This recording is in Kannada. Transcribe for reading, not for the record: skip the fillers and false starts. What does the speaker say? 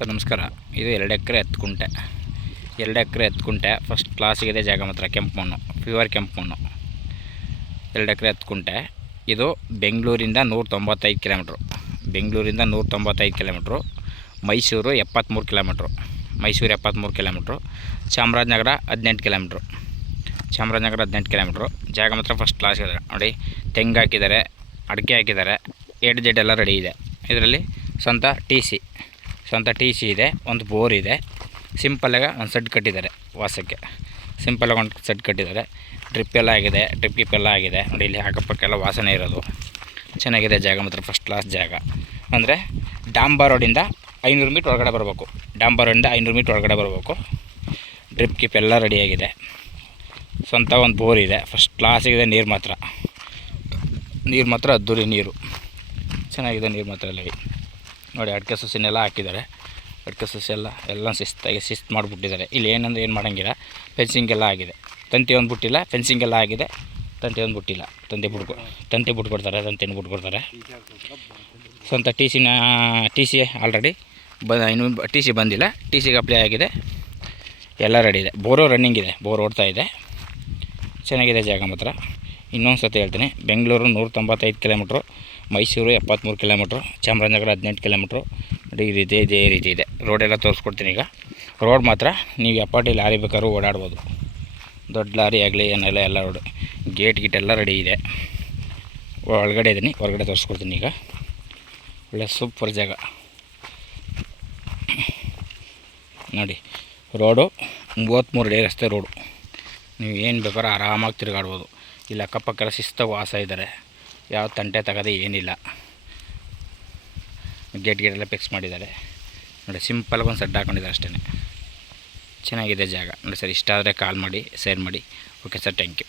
ಸರ್ ನಮಸ್ಕಾರ. ಇದು 2 ಎಕರೆ 10 ಕುಂಟೆ. 2 ಎಕರೆ 10 ಕುಂಟೆ ಫಸ್ಟ್ ಕ್ಲಾಸಿಗಿದೆ ಜಾಗ ಮಾತ್ರ. ಕೆಂಪು ಮಣ್ಣು, ಪ್ಯೂರ್ ಕೆಂಪು ಮಣ್ಣು. 2 ಎಕರೆ 10 ಕುಂಟೆ. ಇದು ಬೆಂಗಳೂರಿಂದ 195 ಕಿಲೋಮೀಟ್ರು. ಬೆಂಗಳೂರಿಂದ 195 kilometre. Mysuru 73 kilometre. Mysuru 73 kilometre. Chamarajanagar 18 kilometre. Chamarajanagar 18 kilometre. ಜಾಗ ಮಾತ್ರ ಫಸ್ಟ್ ಕ್ಲಾಸ್ ಇದೆ ನೋಡಿ. ತೆಂಗು ಹಾಕಿದ್ದಾರೆ, ಅಡಿಕೆ ಹಾಕಿದ್ದಾರೆ, ಎಡ್ ಜೆಡ್ ಎಲ್ಲ ರೆಡಿ ಇದೆ. ಇದರಲ್ಲಿ ಸ್ವಂತ ಟಿ ಸಿ ಇದೆ. ಒಂದು ಬೋರ್ ಇದೆ. ಸಿಂಪಲ್ಲಾಗಿ ಒಂದು ಸೆಡ್ ಕಟ್ಟಿದ್ದಾರೆ ವಾಸಕ್ಕೆ. ಸಿಂಪಲ್ಲಾಗಿ ಒಂದು ಸೆಡ್ ಕಟ್ಟಿದ್ದಾರೆ. ಡ್ರಿಪ್ ಎಲ್ಲ ಆಗಿದೆ, ಡ್ರಿಪ್ ಗಿಪ್ ಎಲ್ಲ ಆಗಿದೆ ನೋಡಿ. ಇಲ್ಲಿ ಅಕ್ಕಪಕ್ಕೆಲ್ಲ ವಾಸನೆ ಇರೋದು. ಚೆನ್ನಾಗಿದೆ ಜಾಗ ಮಾತ್ರ, ಫಸ್ಟ್ ಕ್ಲಾಸ್ ಜಾಗ. ಅಂದರೆ ಡಾಂಬರ್ ರೋಡಿಂದ 500 ಮೀಟ್ರ್ ಒಳಗಡೆ ಬರಬೇಕು. ಡಾಂಬರ್ ರೋಡಿಂದ 500 ಮೀಟ್ರ್ ಒಳಗಡೆ ಬರಬೇಕು. ಡ್ರಿಪ್ ಗಿಪ್ ಎಲ್ಲ ರೆಡಿಯಾಗಿದೆ. ಸ್ವಂತ ಒಂದು ಬೋರ್ ಇದೆ. ಫಸ್ಟ್ ಕ್ಲಾಸಿಗಿದೆ. ನೀರು ಮಾತ್ರ ಅದ್ದೂರಿ ನೀರು. ಚೆನ್ನಾಗಿದೆ ನೀರು ಮಾತ್ರ ಅಲ್ಲಿ ನೋಡಿ. ಅಡಿಕೆ ಸಸಿನೆಲ್ಲ ಹಾಕಿದ್ದಾರೆ. ಅಡಿಕೆ ಸಸಿ ಎಲ್ಲ ಶಿಸ್ತು ಮಾಡಿಬಿಟ್ಟಿದ್ದಾರೆ. ಇಲ್ಲಿ ಏನಂದರೆ ಏನು ಮಾಡೋಂಗಿಲ್ಲ. ಫೆನ್ಸಿಂಗ್ ಎಲ್ಲ ಆಗಿದೆ. ತಂತಿ ಒಂದು ಬಿಟ್ಟಿಲ್ಲ, ಫೆನ್ಸಿಂಗ್ ಎಲ್ಲ ಆಗಿದೆ. ತಂತಿ ಒಂದು ಬಿಟ್ಟಿಲ್ಲ. ತಂತಿ ಬಿಟ್ಕೊಡ್ತಾರೆ. ತಂತಿನ ಬಿಟ್ಕೊಡ್ತಾರೆ. ಸ್ವಂತ ಟಿ ಸಿ ಆಲ್ರೆಡಿ ಇನ್ನು ಟಿ ಸಿ ಬಂದಿಲ್ಲ. ಟಿ ಸಿಗೆ ಅಪ್ಲೈ ಆಗಿದೆ. ಎಲ್ಲ ರೆಡಿ ಇದೆ. ಬೋರು ರನ್ನಿಂಗ್ ಇದೆ. ಬೋರ್ ಓಡ್ತಾ ಇದೆ. ಚೆನ್ನಾಗಿದೆ ಜಾಗ ಮಾತ್ರ. ಇನ್ನೊಂದು ಸತಿ ಹೇಳ್ತೀನಿ, Bengaluru 195 kilometre, Mysuru 73 kilometre, Chamarajanagar 18 kilometre ನೋಡಿ. ಇದೇ ರೀತಿ ಇದೆ. ರೋಡೆಲ್ಲ ತೋರಿಸ್ಕೊಡ್ತೀನಿ ಈಗ. ರೋಡ್ ಮಾತ್ರ ನೀವು ಎಪ್ಪಟಿ ಲಾರಿ ಬೇಕಾದ್ರೂ ಓಡಾಡ್ಬೋದು. ದೊಡ್ಡ ಲಾರಿ ಆಗಲಿ ಏನೆಲ್ಲ ಎಲ್ಲ ರೋಡ್. ಗೇಟ್ ಎಲ್ಲ ರೆಡಿ ಇದೆ. ಒಳಗಡೆ ಇದ್ದೀನಿ, ಹೊರಗಡೆ ತೋರಿಸ್ಕೊಡ್ತೀನಿ ಈಗ. ಒಳ್ಳೆ ಸೂಪರ್ ಜಾಗ ನೋಡಿ. ರೋಡು 33 ಅಡಿ ರಸ್ತೆ ರೋಡು. ನೀವು ಏನು ಬೇಕಾದ್ರೂ ಆರಾಮಾಗಿ ತಿರುಗಾಡ್ಬೋದು. ಇಲ್ಲಿ ಅಕ್ಕಪಕ್ಕೆಲ್ಲ ಶಿಸ್ತಾಗಿ ವಾಸ ಇದ್ದಾರೆ. ಯಾವ ತಂಟೆ ತಗೋದೆ ಏನಿಲ್ಲ. ಗೇಟೆಲ್ಲ ಫಿಕ್ಸ್ ಮಾಡಿದ್ದಾರೆ ನೋಡಿ. ಸಿಂಪಲ್ಗೆ ಒಂದು ಸೆಡ್ ಹಾಕೊಂಡಿದ್ದಾರೆ ಅಷ್ಟೇ. ಚೆನ್ನಾಗಿದೆ ಜಾಗ ನೋಡಿ ಸರ್. ಇಷ್ಟ ಆದರೆ ಕಾಲ್ ಮಾಡಿ, ಶೇರ್ ಮಾಡಿ. Okay sir, thank you.